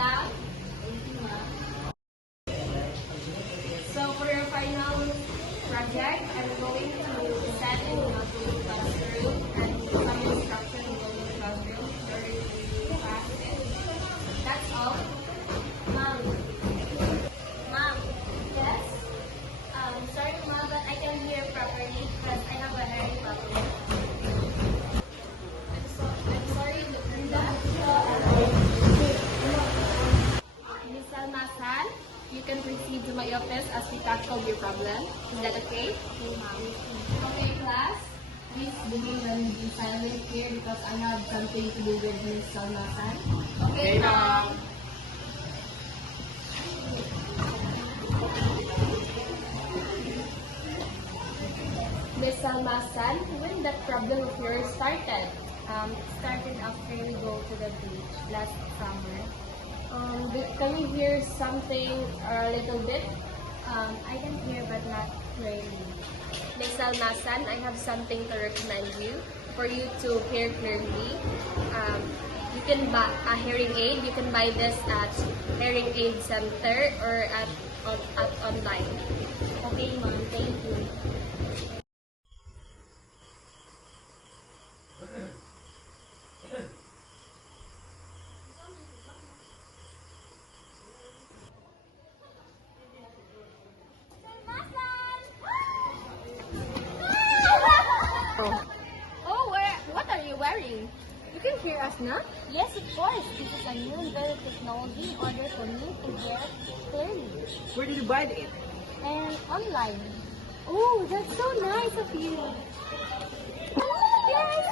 Down. So for your final project, I'm going to set in the classroom and some instruction in the classroom during the classes. That's all. Mom. Mom. Yes? Sorry Mom, but I can't hear properly because I have a hearing problem. I'm sorry to hear that. Miss Salmasan, you can proceed to my office as we tackle your problem. Is that okay? Okay, Mom. Okay, class. Please begin and be silent here because I have something to do with Miss Salmasan. Okay, Mom. Miss Salmasan, when the problem of yours started? Started after we go to the beach last summer. Can you hear something a little bit? I can hear but not clearly. Miss Salmasan, I have something to recommend you for you to hear clearly. You can buy a hearing aid. You can buy this at Hearing Aid Center or at online. Okay, Mom. Thank you. Oh, what are you wearing? You can hear us now? Yes, of course. This is a new and better technology in order for me to hear clearly. Where did you buy it? And online. Oh, that's so nice of you. Yes!